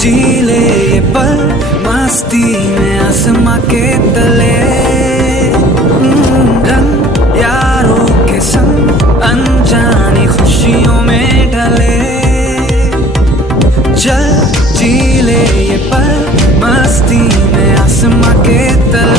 जी ले ये पल मस्ती में आसमां के तले, रंग यारों के संग अनजानी खुशियों में ढले। चल जी ले ये पल मस्ती में आसमां के तले।